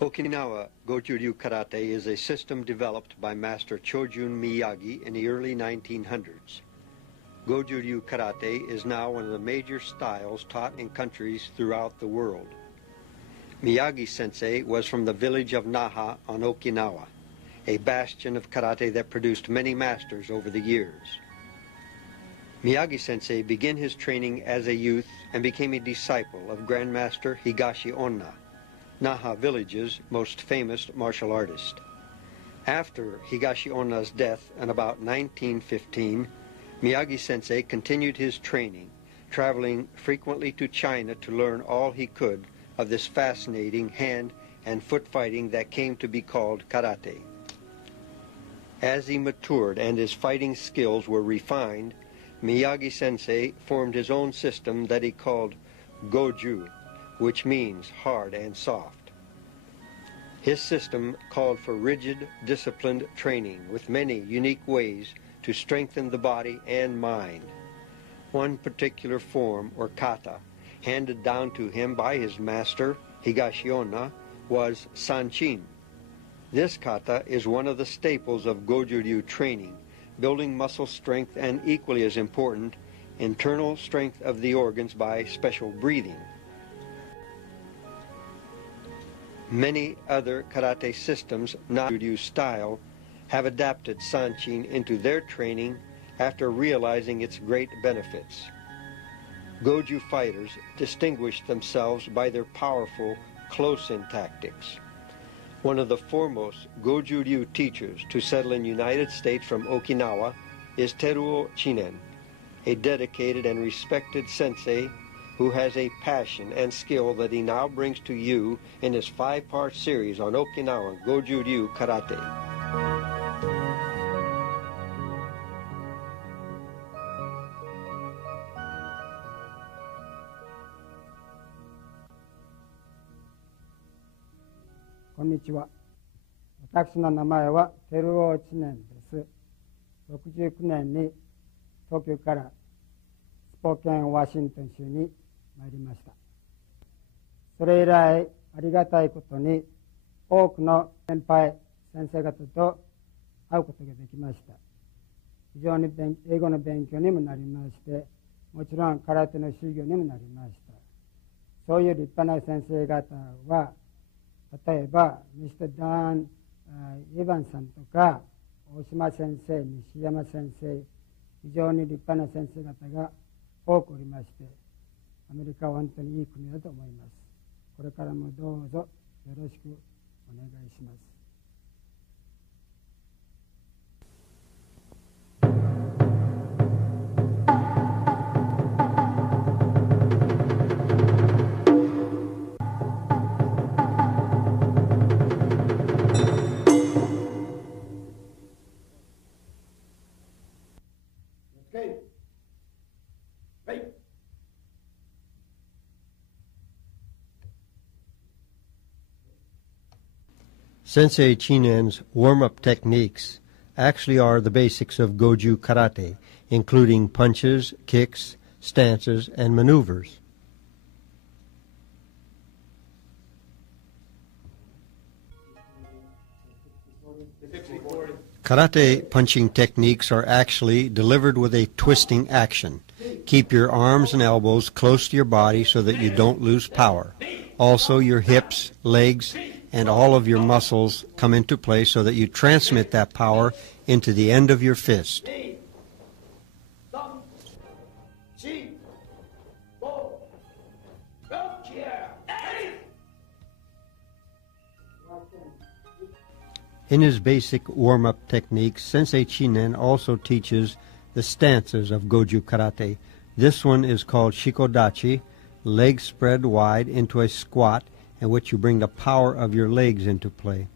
Okinawa Goju-ryu karate is a system developed by Master Chojun Miyagi in the early 1900s. Goju-ryu karate is now one of the major styles taught in countries throughout the world. Miyagi-sensei was from the village of Naha on Okinawa, a bastion of karate that produced many masters over the years. Miyagi-sensei began his training as a youth and became a disciple of Grandmaster Higashi Onna, Naha village's most famous martial artist. After Higashi Onna's death in about 1915, Miyagi-sensei continued his training, traveling frequently to China to learn all he could of this fascinating hand and foot fighting that came to be called karate. As he matured and his fighting skills were refined, Miyagi-sensei formed his own system that he called Goju, which means hard and soft. His system called for rigid, disciplined training with many unique ways to strengthen the body and mind. One particular form, or kata, handed down to him by his master, Higashi Onna, was sanchin. This kata is one of the staples of Goju-ryu training, building muscle strength and, equally as important, internal strength of the organs by special breathing. Many other karate systems, not Goju-ryu style, have adapted sanchin into their training after realizing its great benefits. Goju fighters distinguish themselves by their powerful close-in tactics. One of the foremost Goju-ryu teachers to settle in the United States from Okinawa is Teruo Chinen, a dedicated and respected sensei who has a passion and skill that he now brings to you in his 5-part series on Okinawa Goju-ryu karate. Konnichiwa. 私の名前はテルオー・チネンです。69年に東京からスポーケンワシントン州に参りました。それ以来ありがたいことに多くの先輩先生方と会うことができました。非常に英語の勉強にもなりまして、もちろん空手の修行にもなりました。そういう立派な先生方は、例えばミスター・ダン・エヴァンさんとか大島先生、西山先生、非常に立派な先生方が多くおりまして、アメリカは本当にいい国だと思います。これからもどうぞよろしくお願いします。Sensei Chinen's warm-up techniques actually are the basics of Goju karate, including punches, kicks, stances, and maneuvers. Karate punching techniques are actually delivered with a twisting action. Keep your arms and elbows close to your body so that you don't lose power. Also, your hips, legs, and all of your muscles come into play so that you transmit that power into the end of your fist. In his basic warm-up techniques, Sensei Chinen also teaches the stances of Goju karate. This one is called shikodachi, legs spread wide into a squat, in which you bring the power of your legs into play.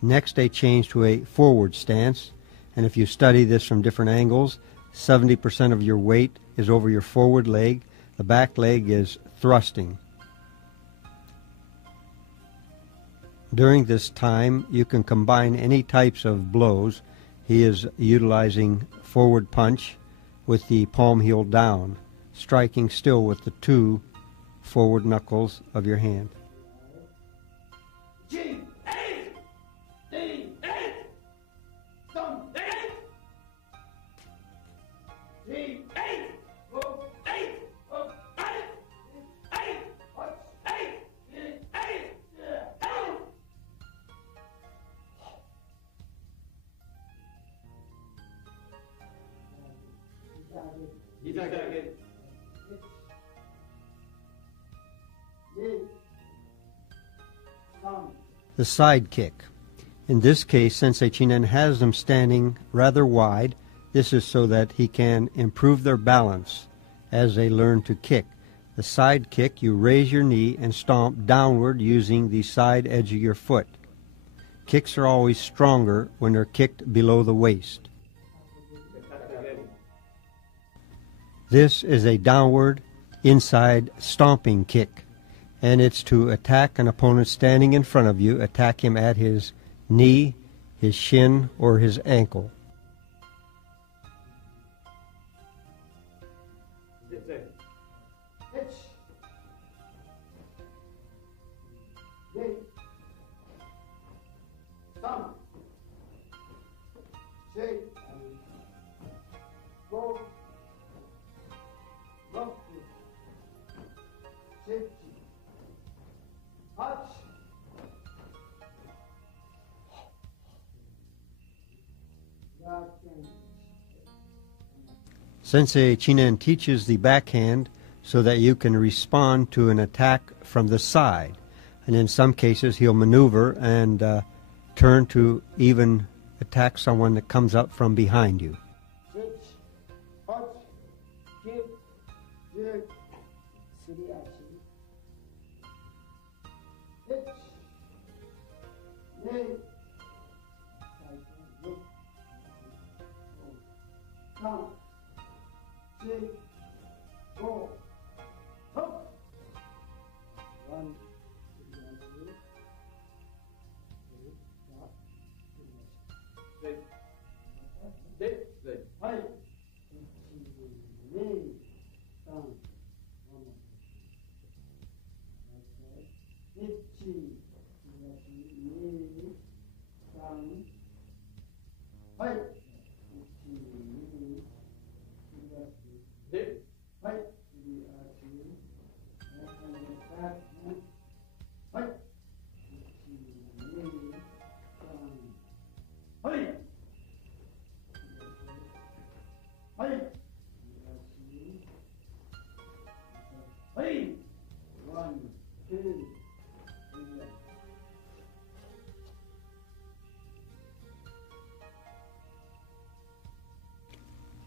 Next, they change to a forward stance, and if you study this from different angles, 70% of your weight is over your forward leg, the back leg is thrusting. During this time, you can combine any types of blows. He is utilizing forward punch with the palm heel down, striking still with the two forward knuckles of your hand. the side kick. In this case, Sensei Chinen has them standing rather wide. This is so that he can improve their balance as they learn to kick. The side kick, you raise your knee and stomp downward using the side edge of your foot. Kicks are always stronger when they're kicked below the waist. This is a downward inside stomping kick, and it's to attack an opponent standing in front of you, attack him at his knee, his shin, or his ankle. Sensei Chinen teaches the backhand so that you can respond to an attack from the side. And in some cases he'll maneuver and turn to even attack someone that comes up from behind you.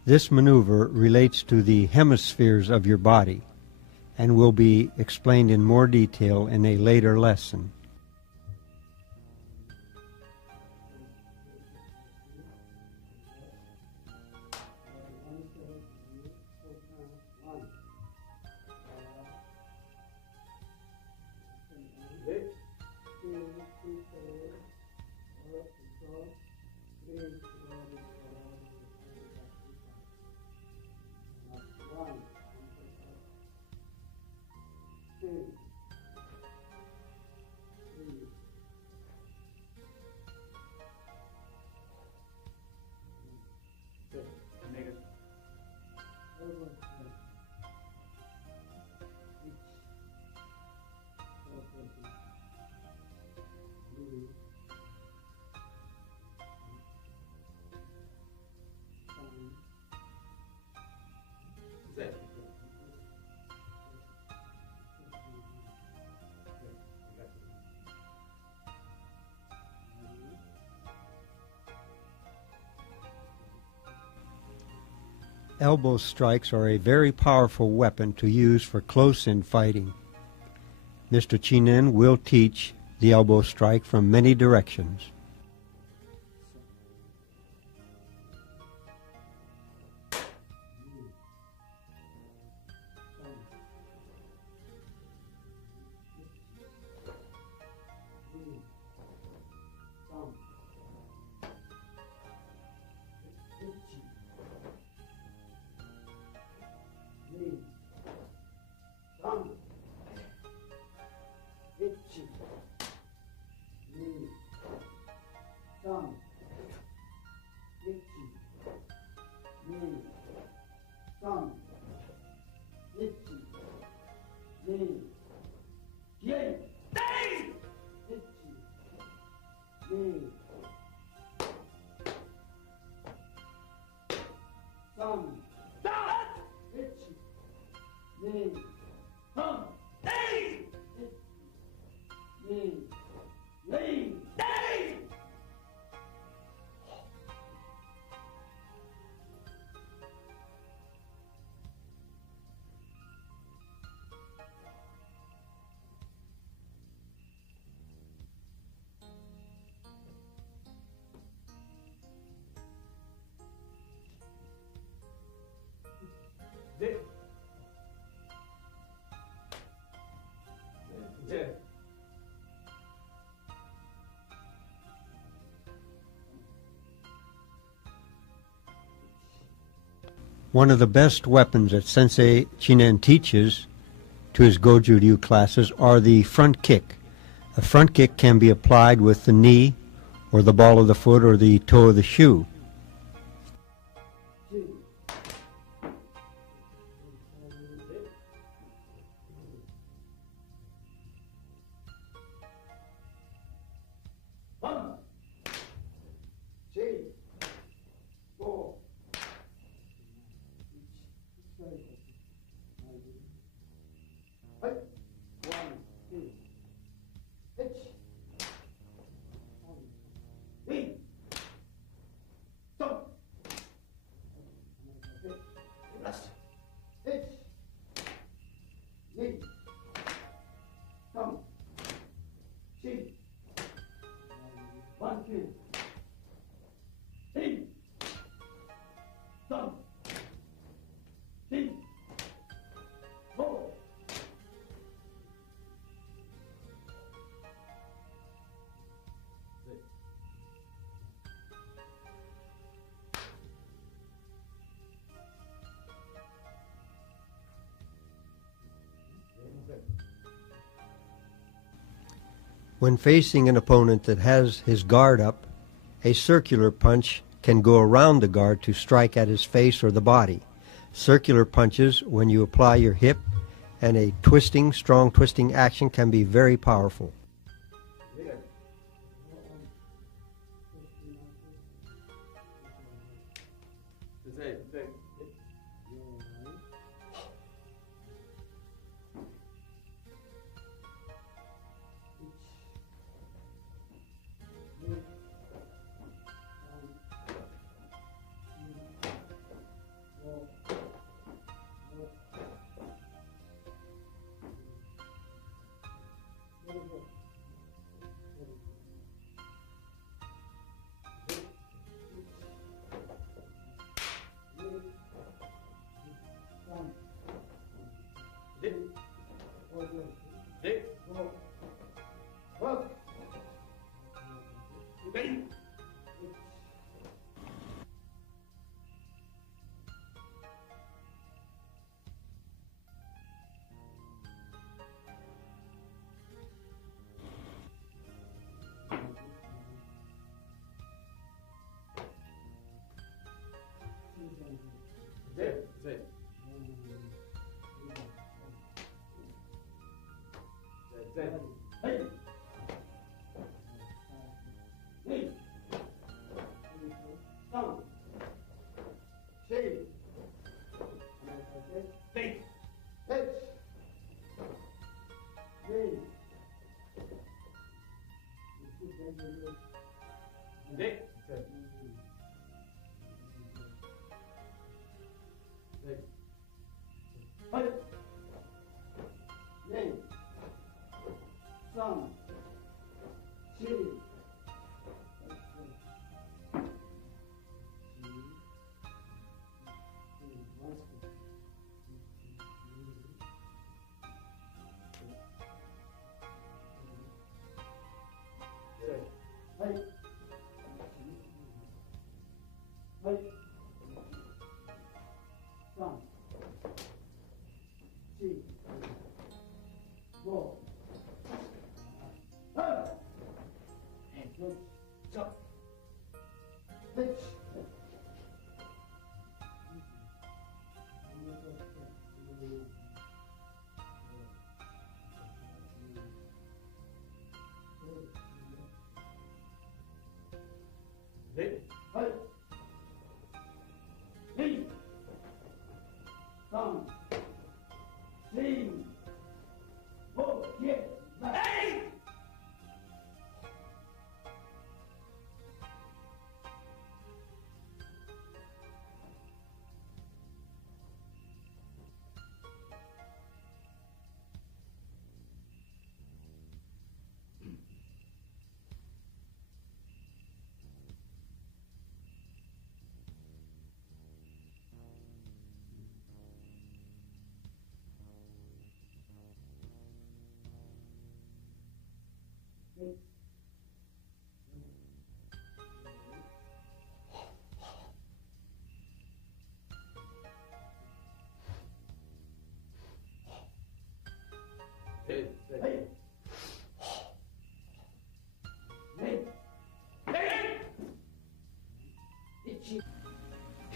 This maneuver relates to the hemispheres of your body and will be explained in more detail in a later lesson. Elbow strikes are a very powerful weapon to use for close-in fighting. Mr. Chinen will teach the elbow strike from many directions. One of the best weapons that Sensei Chinen teaches to his Goju-ryu classes are the front kick. A front kick can be applied with the knee or the ball of the foot or the toe of the shoe. When facing an opponent that has his guard up, a circular punch can go around the guard to strike at his face or the body. Circular punches, when you apply your hip, and a strong twisting action can be very powerful.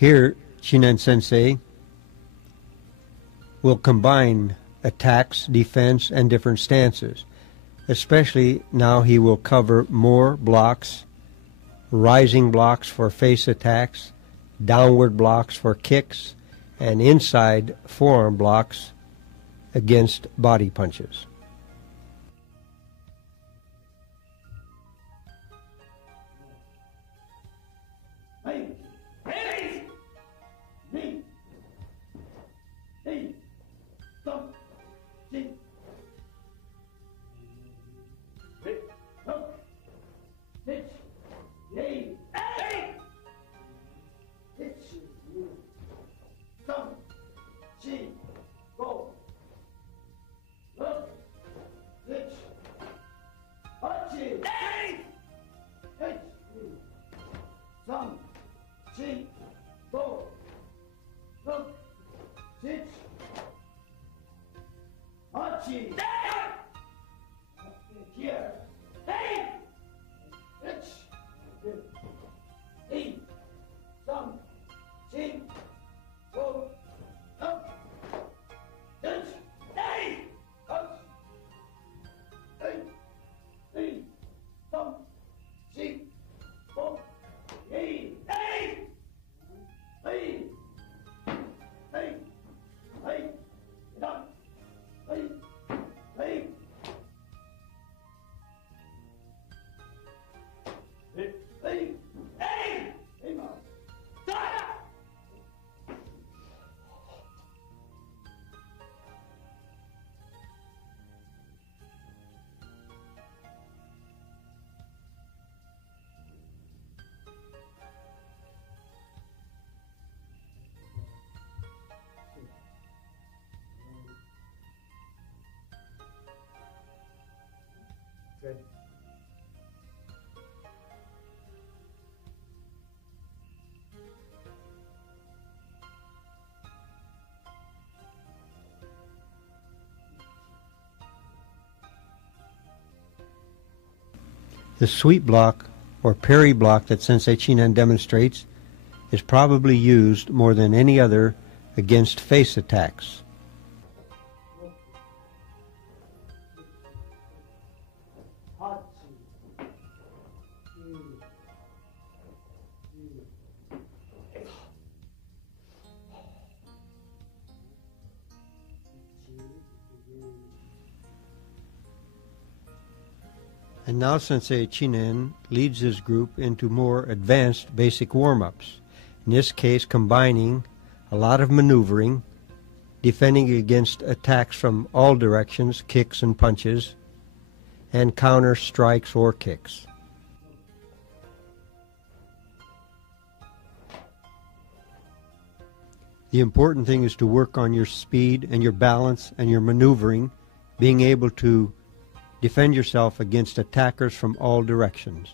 Here, Chinen Sensei will combine attacks, defense, and different stances. Especially now he will cover more blocks, rising blocks for face attacks, downward blocks for kicks, and inside forearm blocks against body punches. Good. The sweep block or parry block that Sensei Chinen demonstrates is probably used more than any other against face attacks. And now Sensei Chinen leads his group into more advanced basic warm-ups, in this case combining a lot of maneuvering, defending against attacks from all directions, kicks and punches, and counter strikes or kicks. The important thing is to work on your speed and your balance and your maneuvering, being able to defend yourself against attackers from all directions.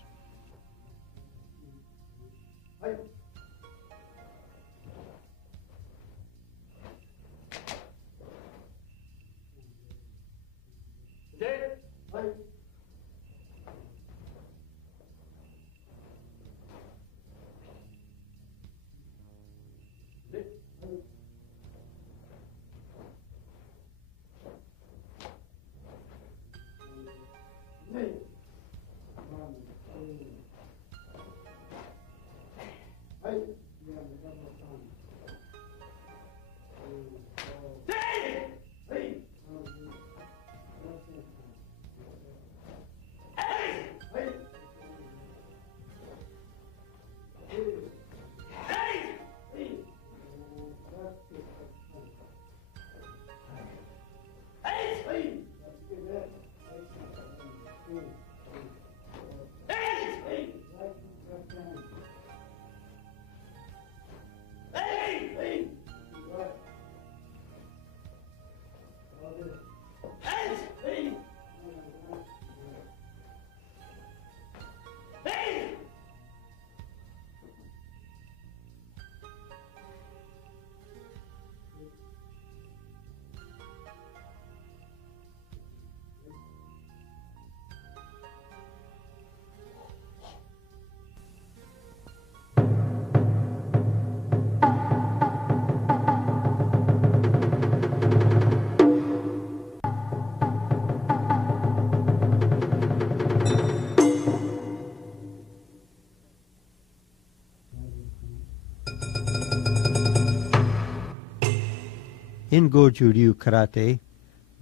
In Goju-ryu karate,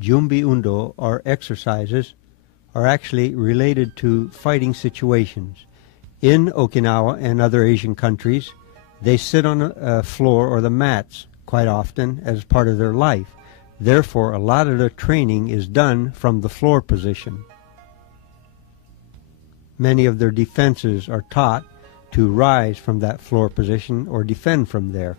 Jumbi Undo, or exercises, are actually related to fighting situations. In Okinawa and other Asian countries, they sit on a floor or the mats quite often as part of their life. Therefore, a lot of the training is done from the floor position. Many of their defenses are taught to rise from that floor position or defend from there.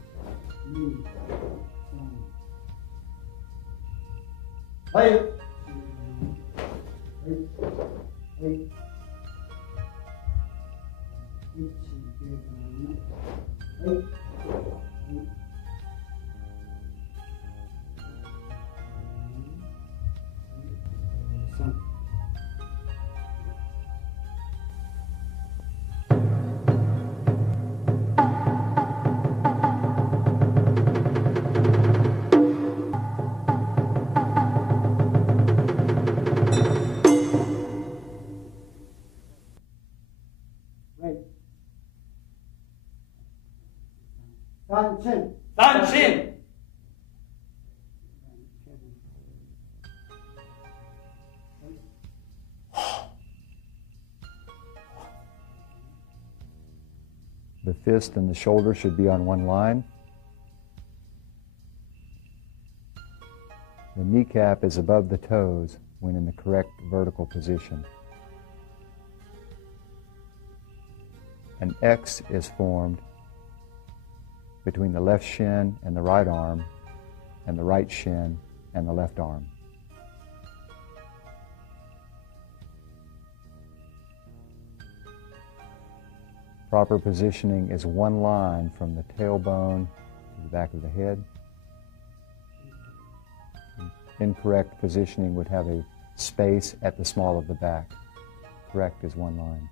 Danchin. The fist and the shoulder should be on one line. The kneecap is above the toes when in the correct vertical position. An X is formed between the left shin and the right arm, and the right shin and the left arm. Proper positioning is one line from the tailbone to the back of the head. Incorrect positioning would have a space at the small of the back. Correct is one line.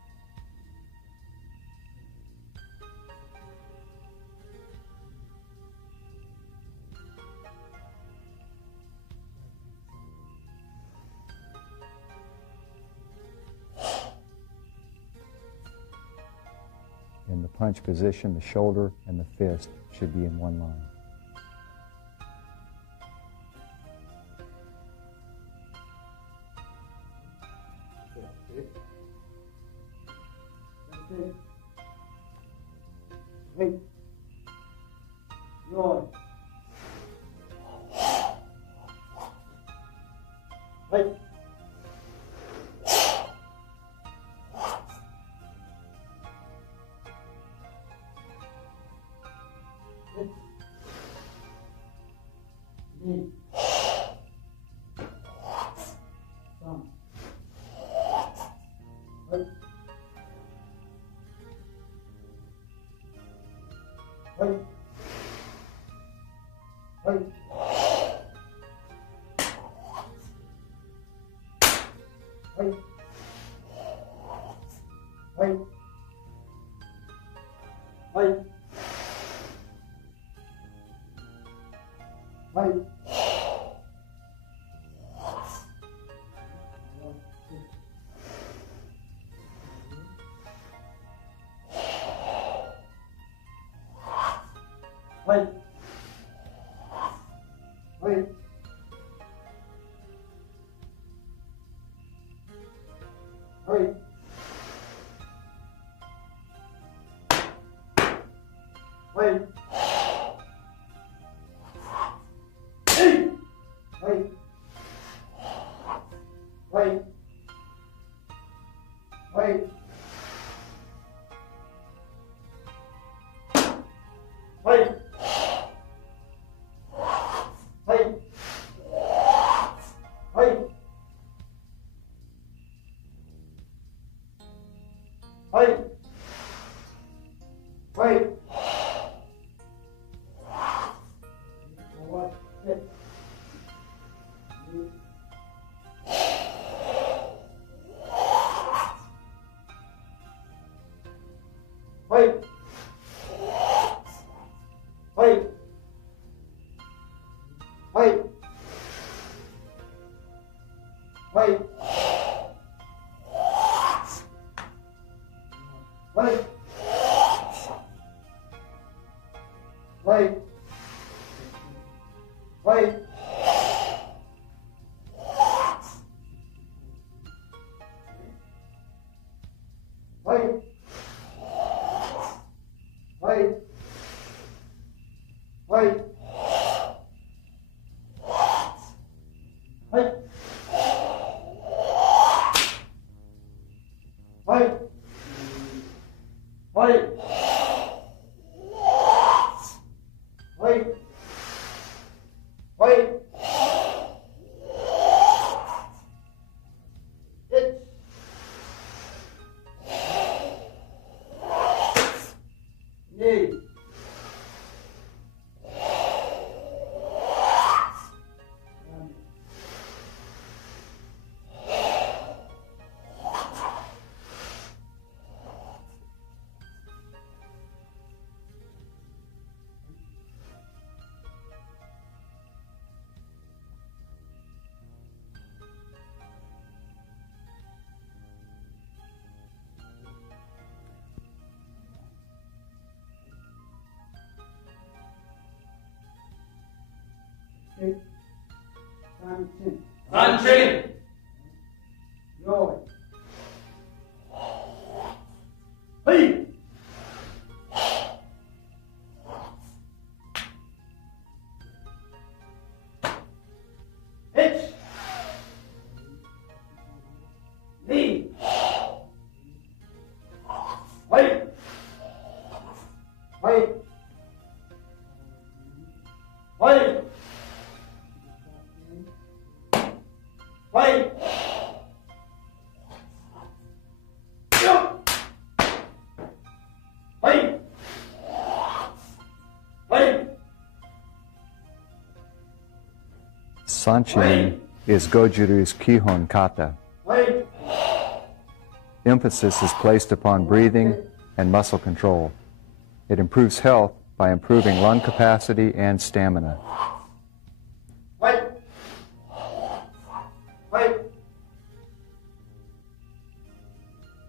In the punch position, the shoulder and the fist should be in one line. Wait. Sanchin. Yo. Hey. Hitch. Knee. Wait. Wait. Wait. Wait. Jump. Wait. Wait. Sanchin is Goju-ryu's Kihon kata. Wait. Emphasis is placed upon breathing and muscle control. It improves health by improving lung capacity and stamina. Wait. Wait.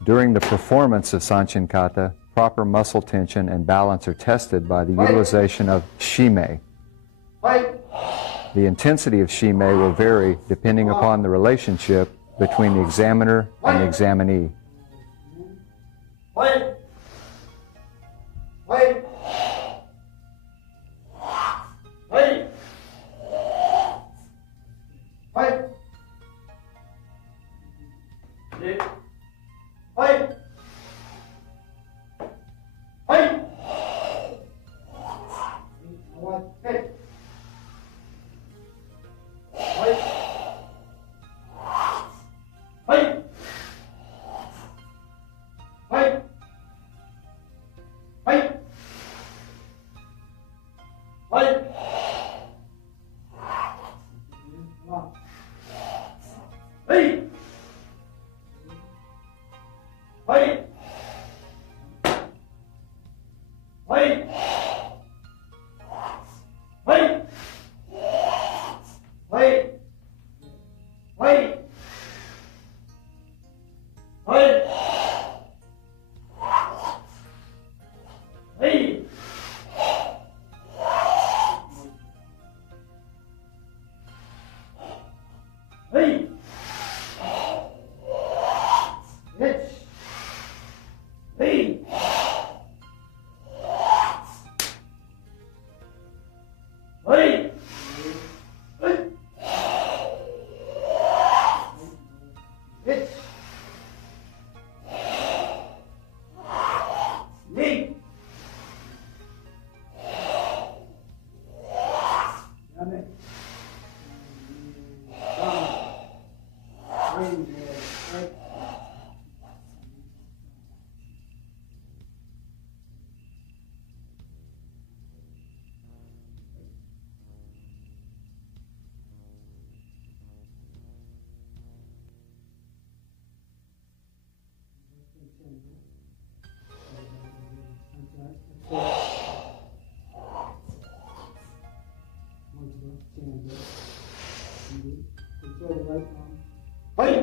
During the performance of Sanchin kata, proper muscle tension and balance are tested by the utilization of shime. Wait. The intensity of shime will vary depending upon the relationship between the examiner and the examinee. Wait. Wait. Wait. Wait. Wait. Wait. Wait. Wait. Wait. Wait. Wait. Wait. Wait. Hey. Wait. Wait. Wait. Wait. Wait. Wait. Hey. Hey. Hitch. Hey. Hey. Hey. Hitch. Knee. Hey. Exhale. One.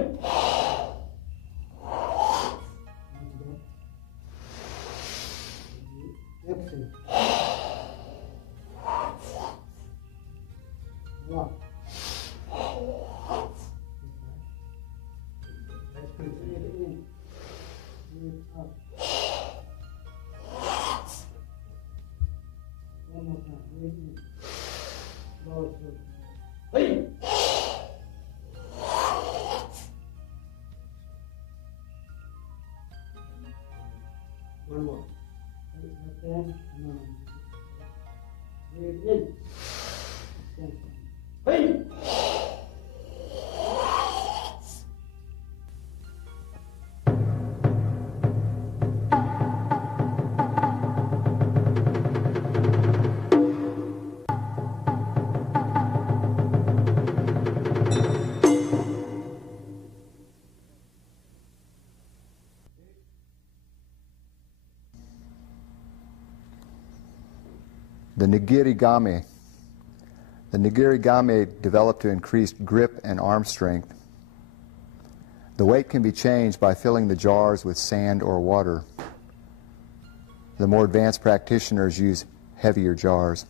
In. Up. One more time. In. Lower through. Hey. One more. Breathe in. Extension. はい。 The nigiri-game. The nigiri-game developed to increase grip and arm strength. The weight can be changed by filling the jars with sand or water. The more advanced practitioners use heavier jars.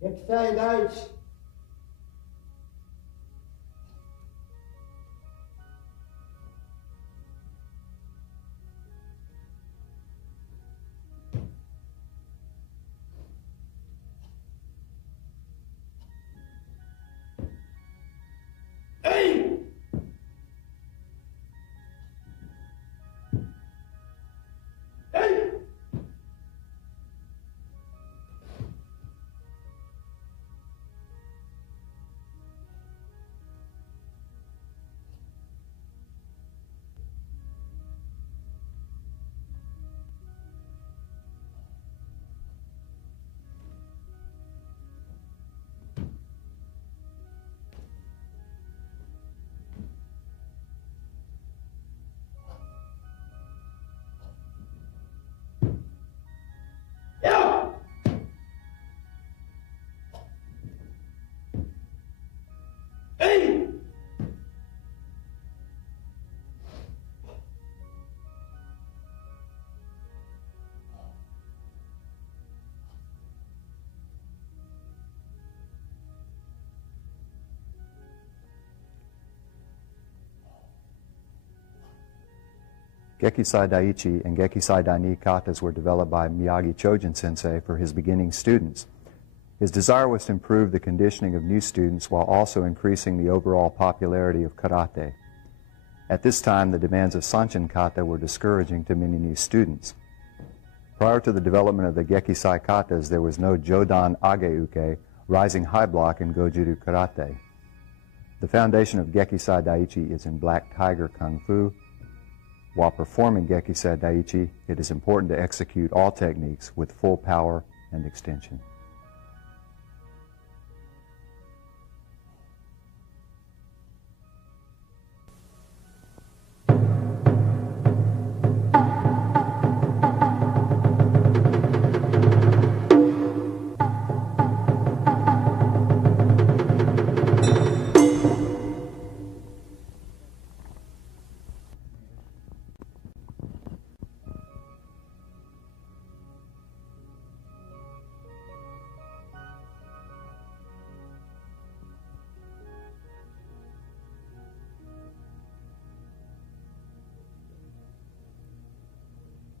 撃退第一。Gekisai Daiichi and Gekisai Daini katas were developed by Miyagi Chojin Sensei for his beginning students. His desire was to improve the conditioning of new students while also increasing the overall popularity of karate. At this time, the demands of Sanchin kata were discouraging to many new students. Prior to the development of the Gekisai katas, there was no Jodan Age-uke, rising high block in Goju-ryu karate. The foundation of Gekisai Daiichi is in Black Tiger Kung Fu. While performing Gekisai Daiichi, it is important to execute all techniques with full power and extension.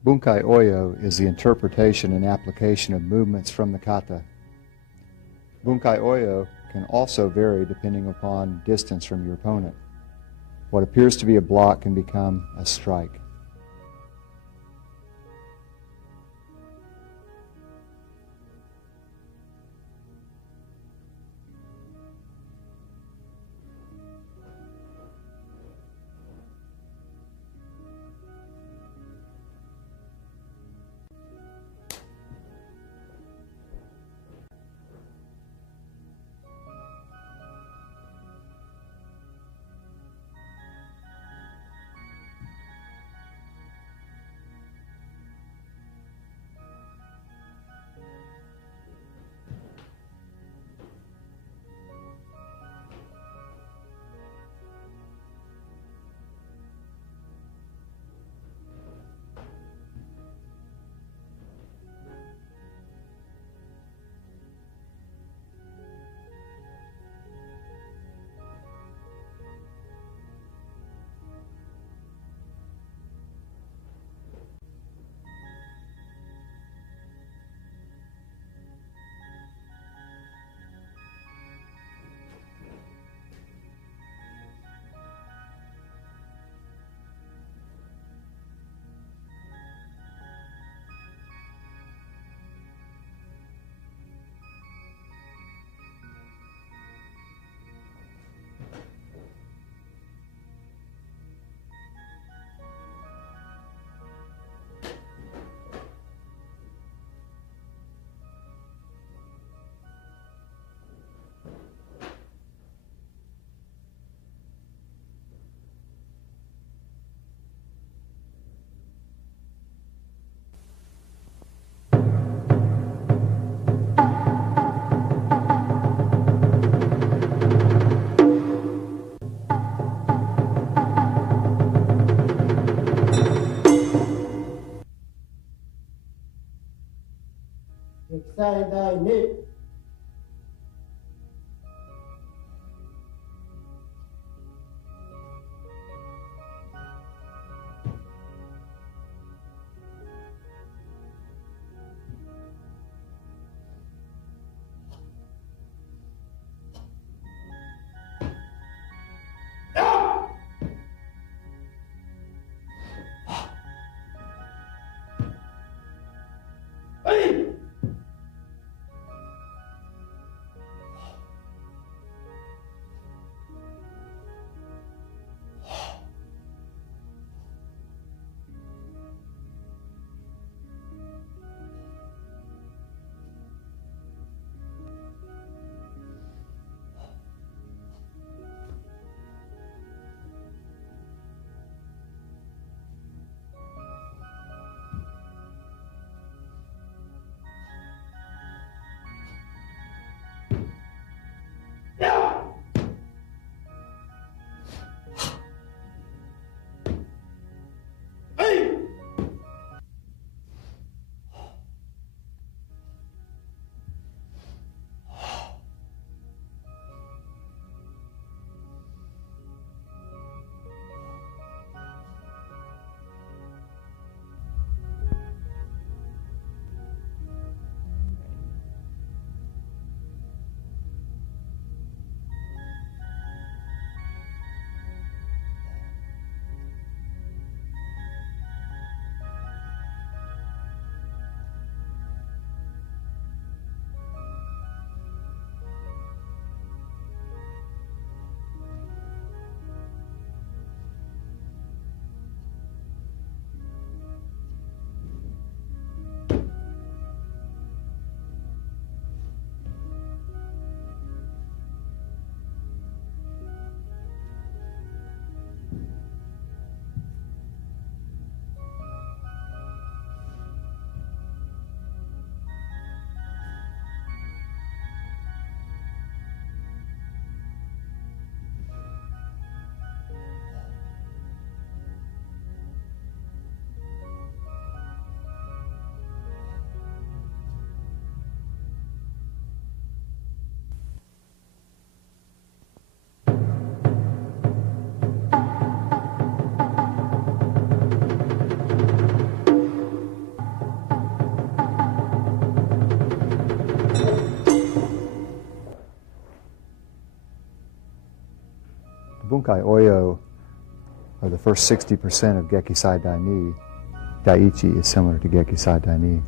Bunkai Oyo is the interpretation and application of movements from the kata. Bunkai Oyo can also vary depending upon distance from your opponent. What appears to be a block can become a strike. Bunkai Oyo, or the first 60% of Gekisai Daini, Daiichi is similar to Gekisai Daini.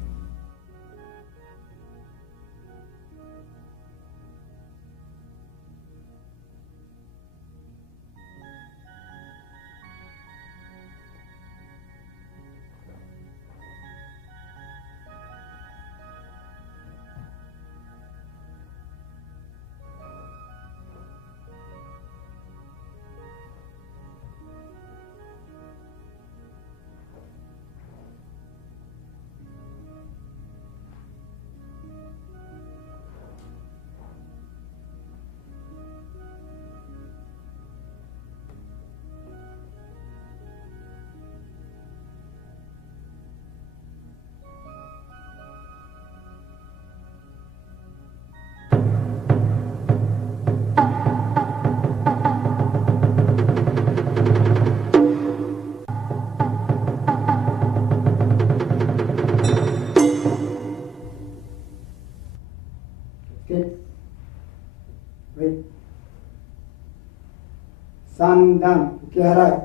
Sandan, ukiharai,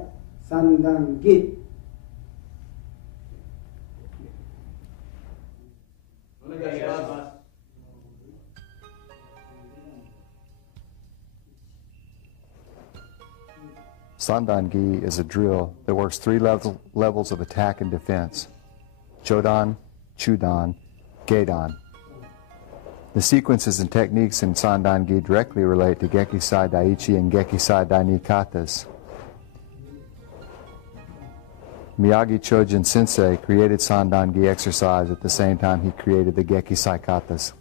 sandan gi. Sandan-gi is a drill that works three levels of attack and defense: Jodan, Chudan, Geidan. The sequences and techniques in Sandan-gi directly relate to Gekisai Daiichi and Gekisai Daini katas. Miyagi Chojin Sensei created Sandan-gi exercise at the same time he created the Gekisai katas.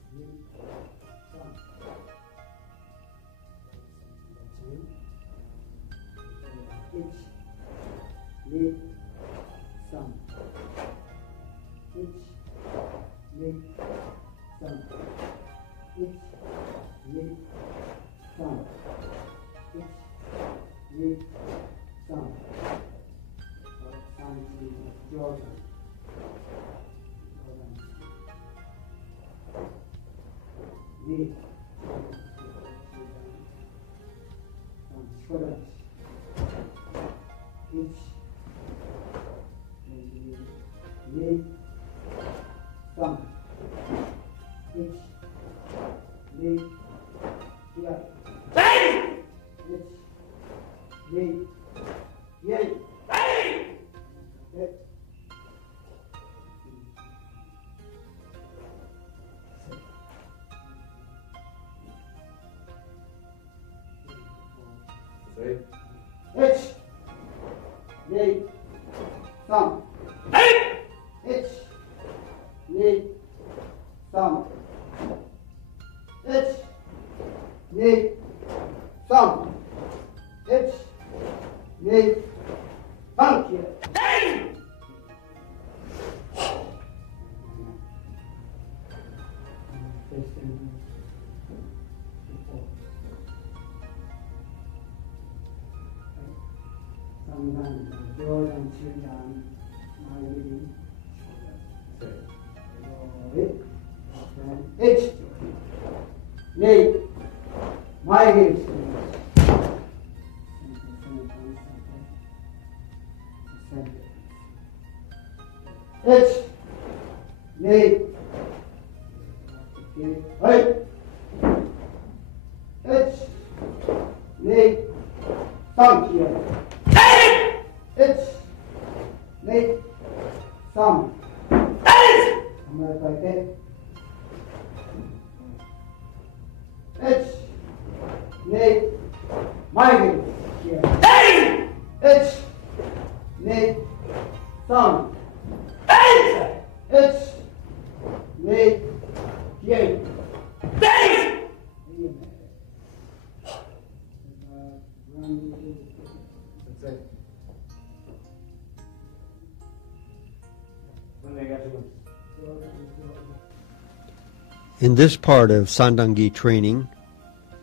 In this part of Sandan-gi training,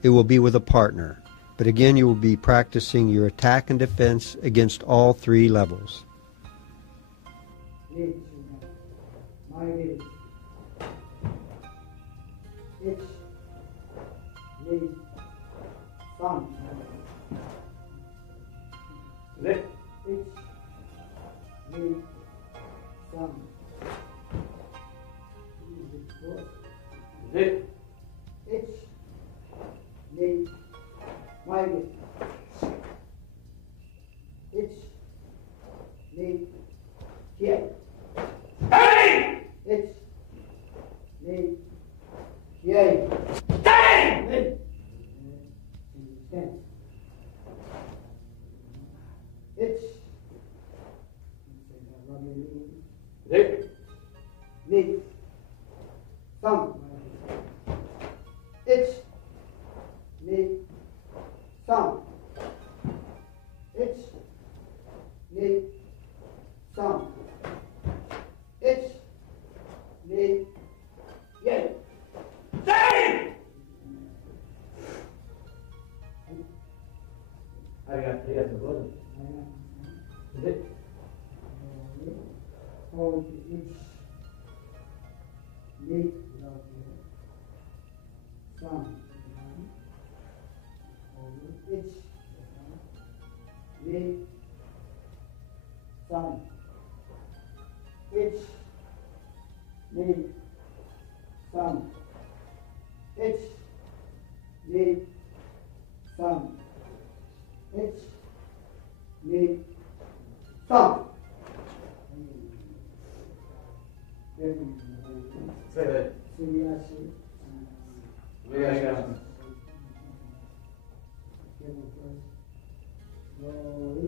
it will be with a partner, but again you will be practicing your attack and defense against all three levels. に眉毛1、2、気合1、2、気合1、2、3、1、2、3、1、2、3、1、2、イェイありがとうございます。で、hold 1、2、3、1、2、3、1、2、3、1、2、3、1、2、3。すり足。お願いします。2、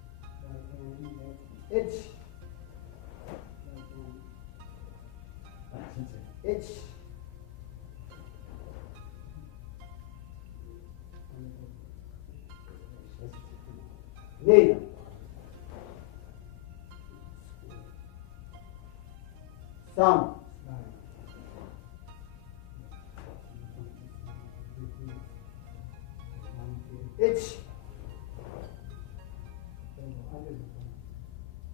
3、1、2、3、1、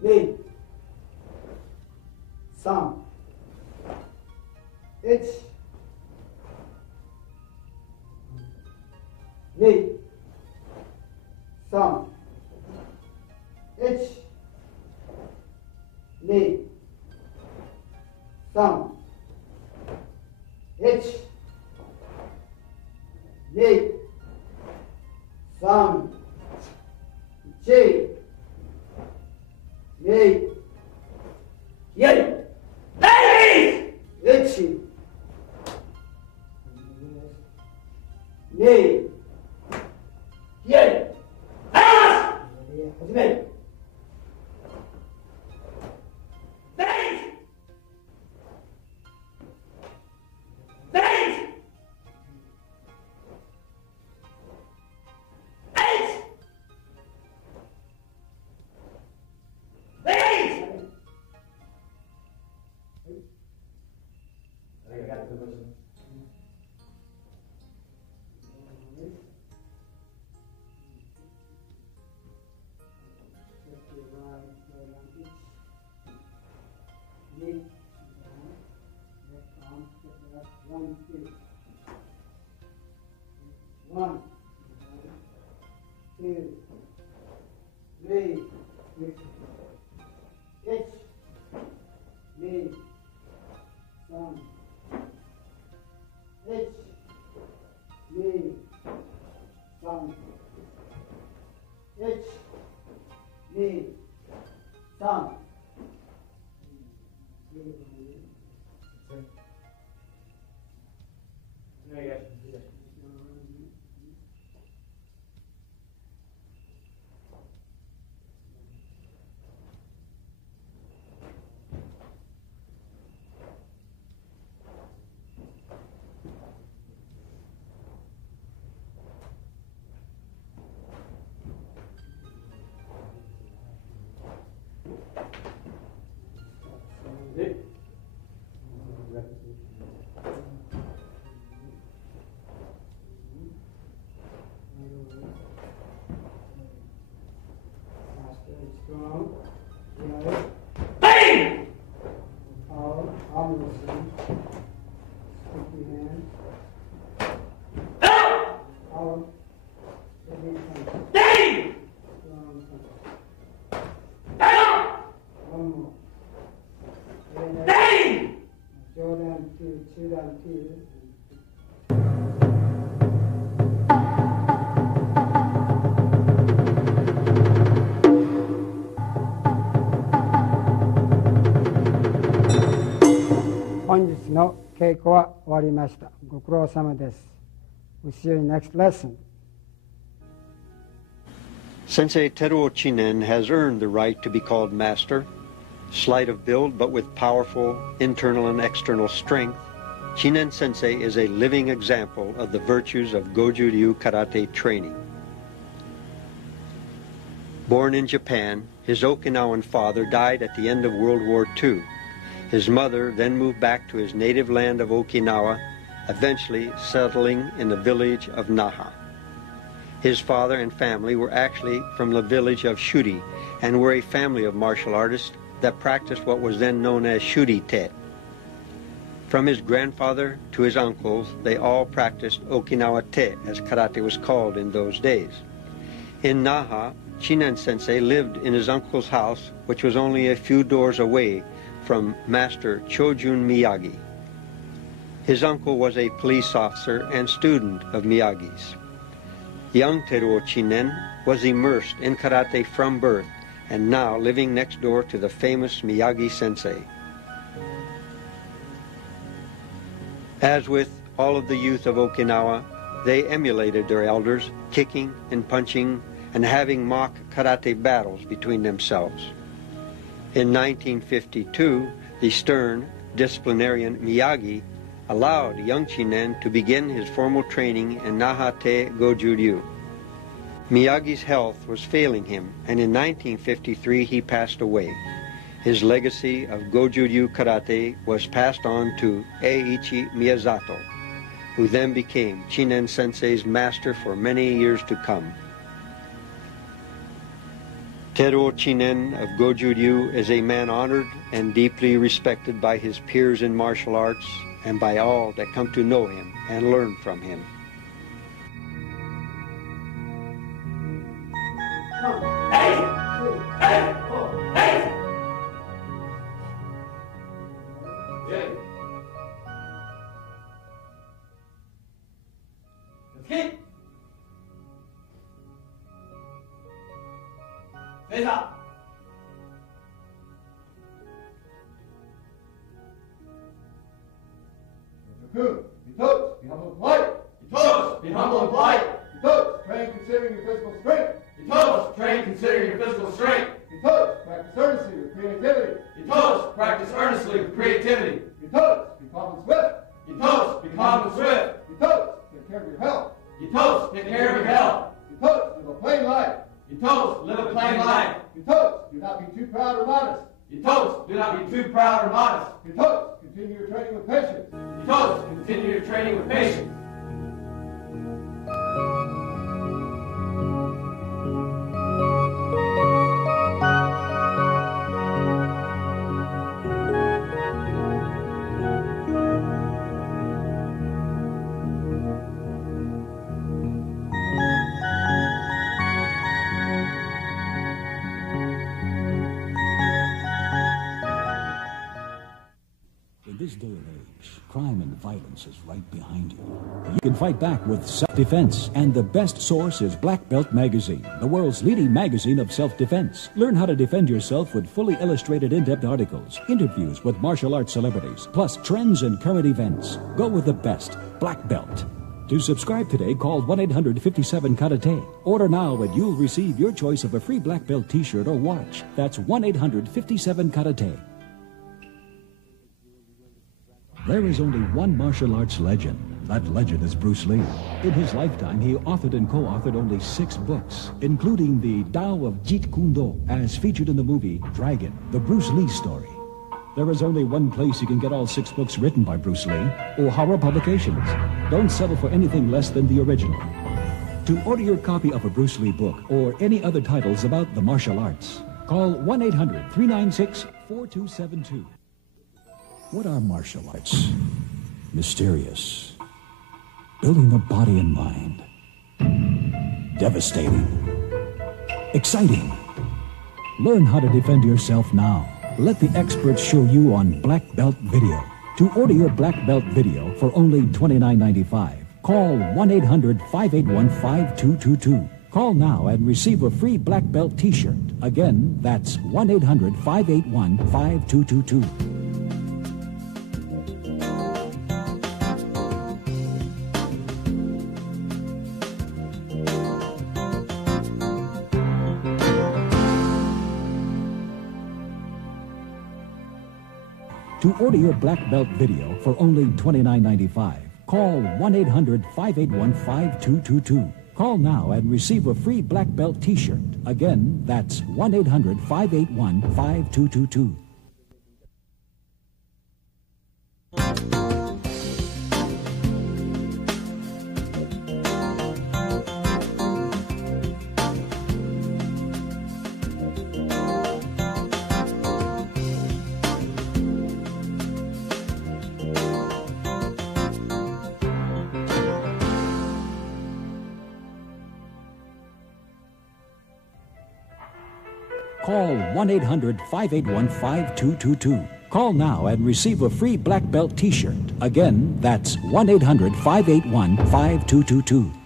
2、3、1、2、3、1、2、3、1、2、3、1、2、やり1、2、やり始めるOne, two, three, H, knee, thumb, H, knee, thumb, H, knee, thumb. 稽古は終わりました。ご苦労様です。We'll see you in next lesson. Sensei Teruo Chinen has earned the right to be called master. Slight of build, but with powerful internal and external strength, Chinen Sensei is a living example of the virtues of Goju-ryu karate training. Born in Japan, his Okinawan father died at the end of World War II. His mother then moved back to his native land of Okinawa, eventually settling in the village of Naha. His father and family were actually from the village of Shuri and were a family of martial artists that practiced what was then known as Shuri-te. From his grandfather to his uncles, they all practiced Okinawa-te, as karate was called in those days. In Naha, Chinen Sensei lived in his uncle's house, which was only a few doors away from Master Chojun Miyagi. His uncle was a police officer and student of Miyagi's. Young Teruo Chinen was immersed in karate from birth and now living next door to the famous Miyagi Sensei. As with all of the youth of Okinawa, they emulated their elders, kicking and punching and having mock karate battles between themselves. In 1952, the stern disciplinarian Miyagi allowed young Chinen to begin his formal training in Naha-te Goju-ryu. Miyagi's health was failing him, and in 1953 he passed away. His legacy of Goju-ryu karate was passed on to Eiichi Miyazato, who then became Chinen Sensei's master for many years to come. Teruo Chinen of Goju-ryu is a man honored and deeply respected by his peers in martial arts and by all that come to know him and learn from him. Be toast, be humble and polite. Be toast, be humble and polite. Be toast, train considering your physical strength. Be toast, train considering your physical strength. Be toast, practice earnestly with creativity. Be toast, practice earnestly with creativity. Be toast, be calm and swift. Be toast, be calm and swift. Be toast, take care of your health. Be toast, take care of your health. Be toast, live a plain life. Be toast, live a plain life. Be toast, do not be too proud or modest. Be toast, do not be too proud or modest. Be toast, continue your training with patience. Be toast, continue your training with patience. This day and age, crime and violence is right behind you. You can fight back with self-defense, and the best source is Black Belt Magazine, the world's leading magazine of self-defense. Learn how to defend yourself with fully illustrated in-depth articles, interviews with martial arts celebrities, plus trends and current events. Go with the best, Black Belt. To subscribe today, call 1-800-57-KARATE. Order now and you'll receive your choice of a free Black Belt t-shirt or watch. That's 1-800-57-KARATE. There is only one martial arts legend. That legend is Bruce Lee. In his lifetime, he authored and co-authored only 6 books, including the Tao of Jeet Kune Do, as featured in the movie Dragon, the Bruce Lee story. There is only one place you can get all 6 books written by Bruce Lee, O'Hara Publications. Don't settle for anything less than the original. To order your copy of a Bruce Lee book or any other titles about the martial arts, call 1-800-396-4272. What are martial arts? Mysterious. Building the body and mind. Devastating. Exciting. Learn how to defend yourself now. Let the experts show you on Black Belt Video. To order your Black Belt Video for only $29.95, call 1-800-581-5222. Call now and receive a free Black Belt t-shirt. Again, that's 1-800-581-5222. To order your black belt video for only $29.95, call 1-800-581-5222. Call now and receive a free black belt t-shirt. Again, that's 1-800-581-5222. Call 1-800-581-5222. Call now and receive a free black belt t-shirt. Again, that's 1-800-581-5222.